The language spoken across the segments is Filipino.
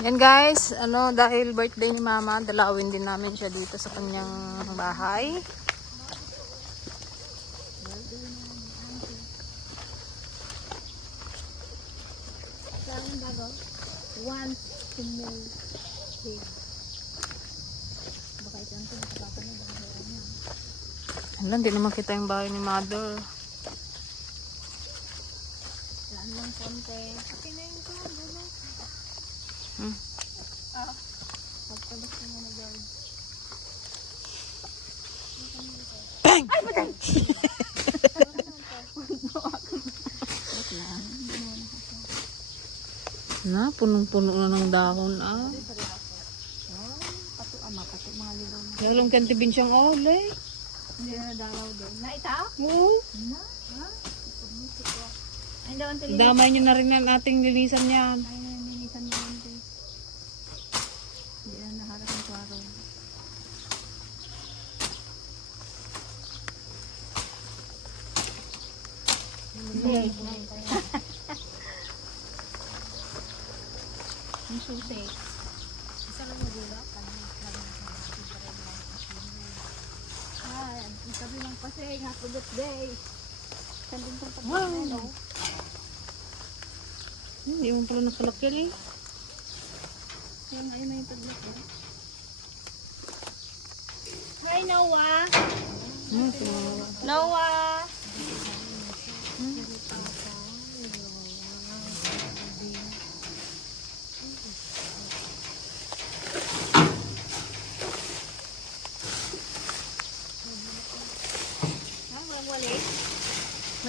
Yan guys, ano dahil birthday ni mama, dalawin din namin siya dito sa kanyang bahay. To move big. Baka ito ang pinakabata mo. Baka hindi naman kita yung bahay ni mother. Laan lang konti. Pinayin ko. Bulo. Hmm. Ah. Pagpalit ko muna guard. Bang! Ay, patay! Na, punong-puno na ng dahon ah. Pato ama, pato mga lilong. Lalong kantibin siyang ole. Hindi na dalaw doon. Naita? Oo. Na? Ha? Ay, daw ang tali. Damay niyo na rin ang ating linisan yan. Ay, naninisan mo yun. te. Hindi na naharap ang kwaro. Hindi. Ang susi. Isa lang magulak. Ah, ang sabi ng happy birthday. Sandin kong pagkakas. Wow. Hindi mo pala nakalakil eh. Kaya nga na yung pagluto. Hi, Noah! Hmm, tumawa. Noah!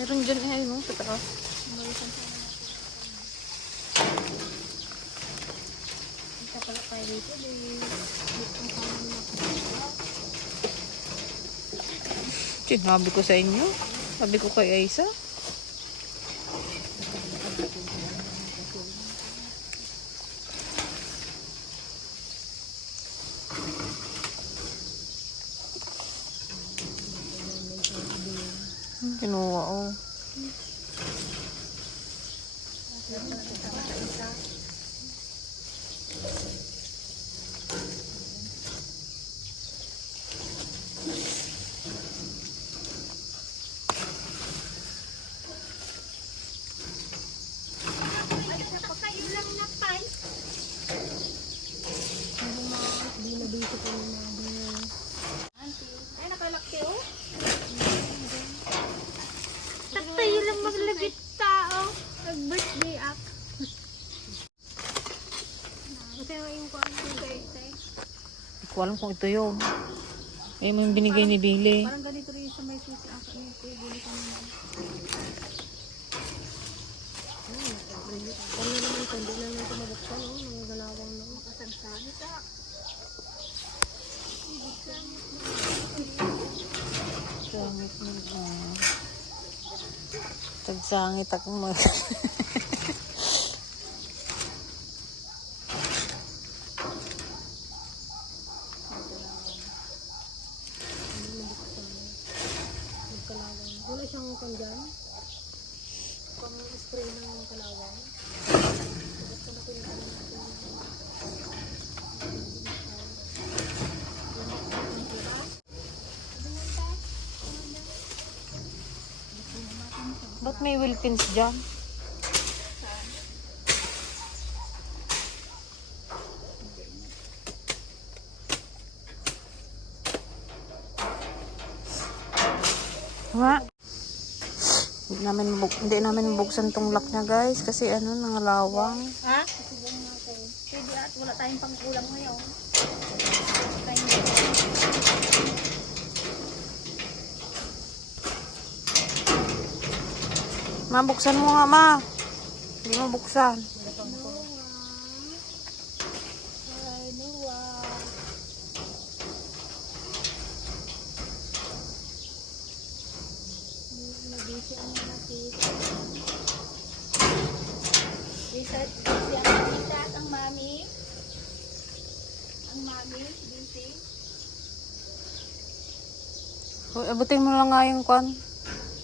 Meron dyan eh, no, sa taas. Isa pala tayo dito. di- Sinabi ko sa inyo. Sabi ko kay Aisa. Kinuha oh. Pagkain lang na tayo. Ay, nakalakti oh. Taktay lang maglagit tao. Nag-birthday up. Kasi yung kung ano yung birthday. Hindi ko alam kung ito yun. Ay, may binigay ni Billy. Parang ganito rin sa may susi ako yung table ko naman. Kami naman ito, hindi naman ito mabuksan, oh. Mga galawang na. Makasagsanit ah. Sangit mo. ah. Tagsangit akong mag... Kalawang. Wala siyang kang dyan. Pang spray ng kalawang. Ba't may Wilkins dyan? Nga. Hindi namin, buk hindi namin buksan tong lock niya guys kasi ano nangalawang. Ha? Pwede at wala tayong pangkulang ngayon. Tayo Ma, buksan mo nga, ma. Hindi mo buksan. ang mami. Ang mami, binti. Abutin mo lang nga yung kwan.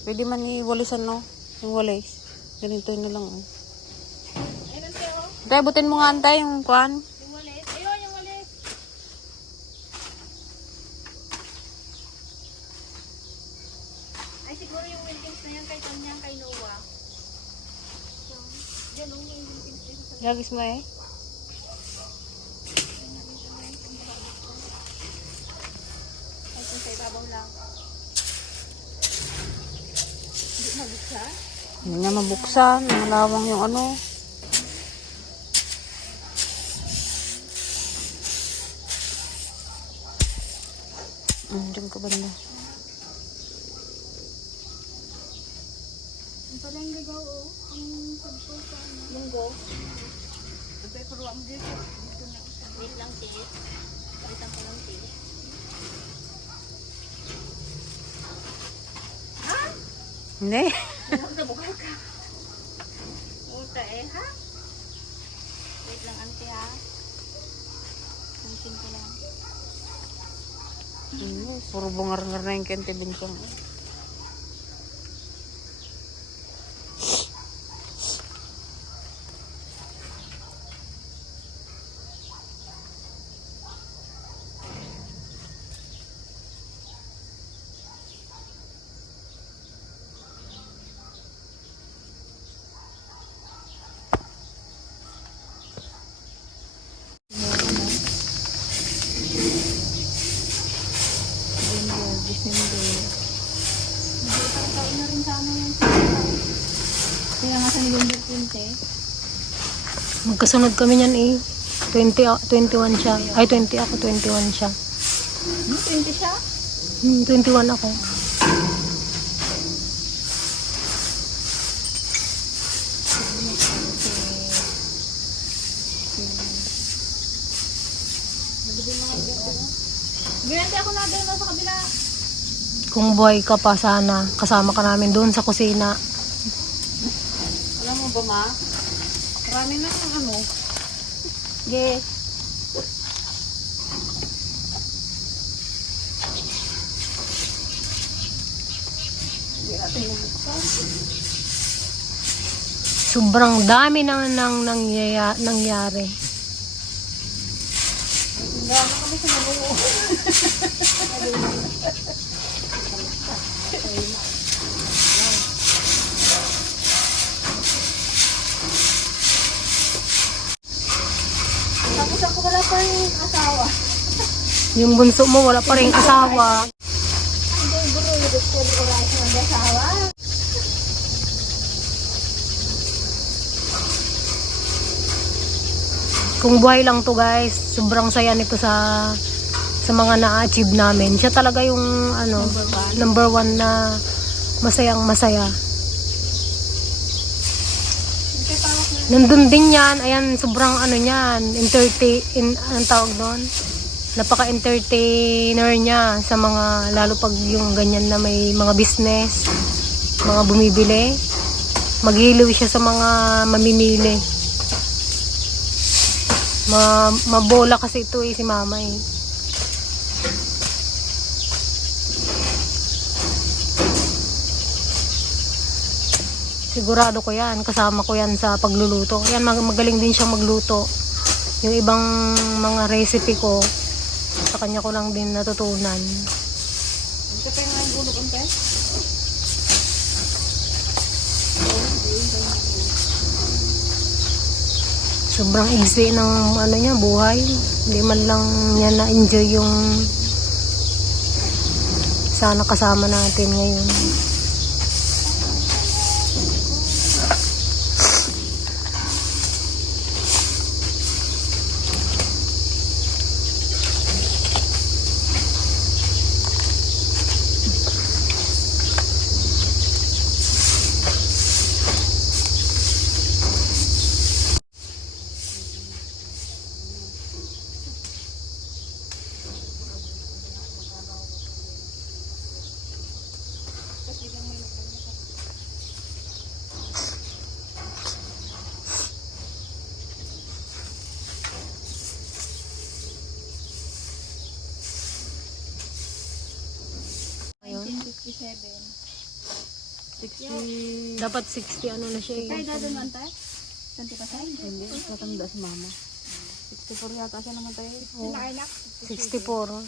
Pwede man iwalisan, no? Yung walis. Ganito na lang, oh. Antay, abutin mo nga, antay, yung kwan. Yung walis. Ayun, yung walis. Ay, siguro yung Wilkins na yan kay Tonya, kay Noah. Yan, oh, yung Wilkins. Gagis mo eh. Ay, kung sa ibabaw lang. Hindi mabuksa? Hindi niya mabuksan. Malawang yung ano. Dyan ka banda. Ang pala yung ligaw, oh. Ang pagpo sa ano. Lunggo. Ito, pero ang dito. Dito na. Wait lang, tis. Palitan ko lang, tis. Ha? Hindi. Huwag na bukal ka. Uta eh, ha? Wait lang, ante, ha? Pansin ko lang. Mm, puro bungar-ngar na yung kente binsang. Isang taon na rin sana yung sinasaw. Kaya nga sa November 20. Magkasunod kami niyan eh. 20, a- 21 siya. Ay, 20 ako, 21 siya. Hmm, 20 siya? Hmm, 21 ako. Ganyan ako na doon sa kabila. Kung buhay ka pa sana, kasama ka namin doon sa kusina. Alam mo ba, ma? Marami na yung ano. Yes. Sobrang dami na nang nangyaya, nangyari. Tapos ako wala pa yung asawa. Yung bunso mo, wala pa rin asawa. Hindi, bro, gusto ko wala siyang asawa. Kung buhay lang to guys, sobrang saya nito sa sa mga na-achieve namin. Siya talaga yung ano, number one na masayang masaya. Nandun din yan, ayan, sobrang ano niyan, entertain, in, anong tawag doon? Napaka-entertainer niya sa mga, lalo pag yung ganyan na may mga business, mga bumibili. Maghiliw siya sa mga mamimili. Ma mabola kasi ito eh, si mama eh. Sigurado ko yan. Kasama ko yan sa pagluluto. Yan, mag- magaling din siya magluto. Yung ibang mga recipe ko, sa kanya ko lang din natutunan. Ito pa yung gulog ang test. Sobrang easy ng ano niya, buhay. Hindi man lang niya na-enjoy yung sana kasama natin ngayon. Dapat 60 ano na siya eh. Kaya dadon man tayo? Tanti pa tayo? Hindi, matanda si mama. 64 yata siya naman tayo. Nakainak? 64.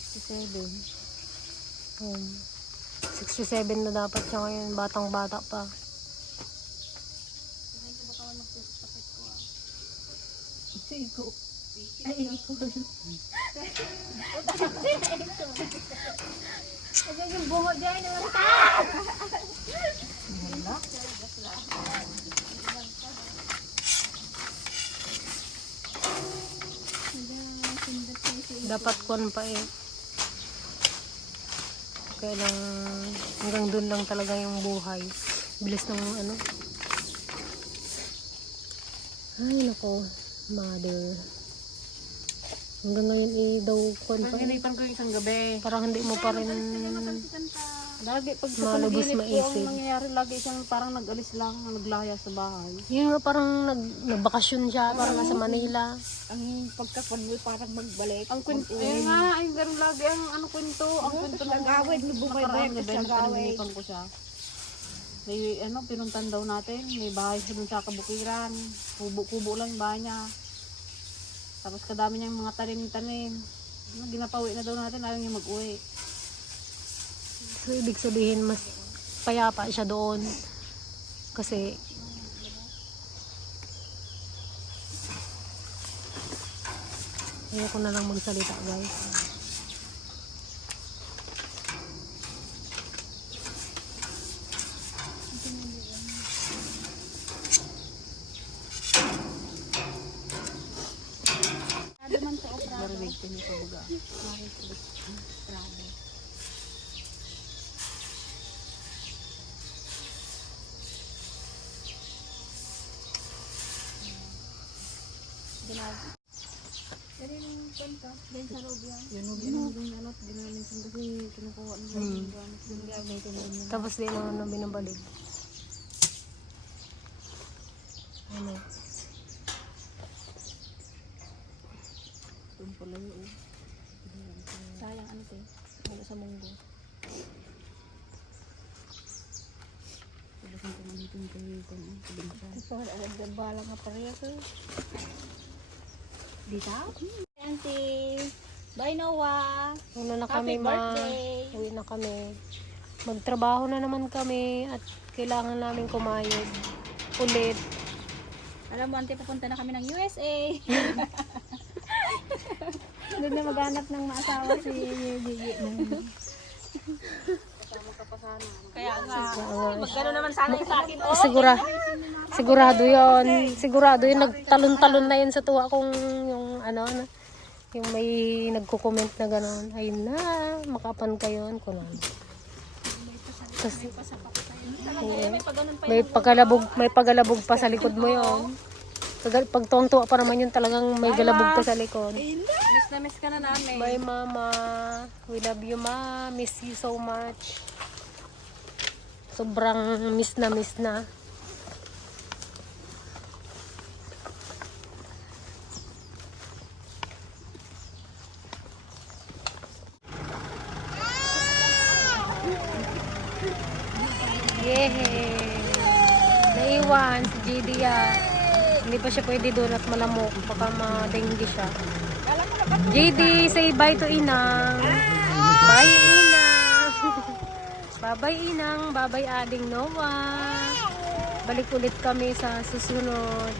67. Um, 67 na dapat siya ngayon. Batang bata pa. Iko. Ay, iko. Ta. Dapat kon pa eh. Kaya lang, hanggang dun lang talaga yung buhay. Bilis ng ano. Ay, nako. Mother. Hanggang ngayon eh, daw kon pa eh. Panginipan ko yung isang gabi. Parang hindi mo pa rin Lagi, pag sa Malubos panaginip ko, maisip. ang nangyayari lagi siyang parang nag-alis lang, naglaya sa bahay. Yung nga parang nag, nagbakasyon siya, parang nasa Manila. Ang pagkakon mo parang magbalik. Ang kwento, eh nga, ay ganun lagi ang ano kwento, ang kwento ng Sagawid, may bumabalik nakaraan sa gabi, sagawid. nagpanaginipan ko siya. May ano, pinuntan daw natin, may bahay siya dun sa kabukiran, kubo-kubo lang yung bahay niya. Tapos kadami niyang mga tanim-tanim. Ginapawi na daw natin, ayaw niya mag-uwi. So, ibig sabihin, mas payapa siya doon. Kasi, ayoko na lang magsalita, guys. Ano man sa opera. Barinig ko niya sa baga. Kwento, din sa loob yan. Yun, huwag yun, huwag yun, ano, ginaminsan kasi kinukuha nila yung gamit. Yung gamit nila. Tapos, di naman na binabalik. Ano? Doon pala yun. Sayang ano te. Wala sa munggo. Tapos ang pamalitin ko yung kung ano. Ito, agad gabala nga parehas eh. Dita? Auntie. Bye Noah. Ano na Happy kami, ma? birthday. Uwi na kami. Magtrabaho na naman kami at kailangan namin kumayod. Ulit. Alam mo, auntie, pupunta na kami ng USA. Doon na maghanap ng maasawa si Gigi. Kaya nga, magkano naman sana yung sa akin. Oh, Sigura, sigurado yon Sigurado yun. Nagtalon-talon na yun sa tuwa kung yung ano, ano yung may nagko-comment na gano'n. Ayun na, makapan kayo. Kung ano. Kasi, Oo. may pagalabog, may pagalabog pa sa likod mo yon Pag, pag tuwang-tuwa pa naman yun talagang may galabog ka sa likod. Miss na miss ka na namin. Bye, Mama. We love you, Ma. Miss you so much. Sobrang miss na miss na. Yehey! Naiwan si JD ah. Hindi pa siya pwede doon at malamok. Baka ma-dengue siya. JD, say bye to Inang. Bye, Inang. Bye-bye, Inang. Bye-bye, Ading Noah. Balik ulit kami sa susunod.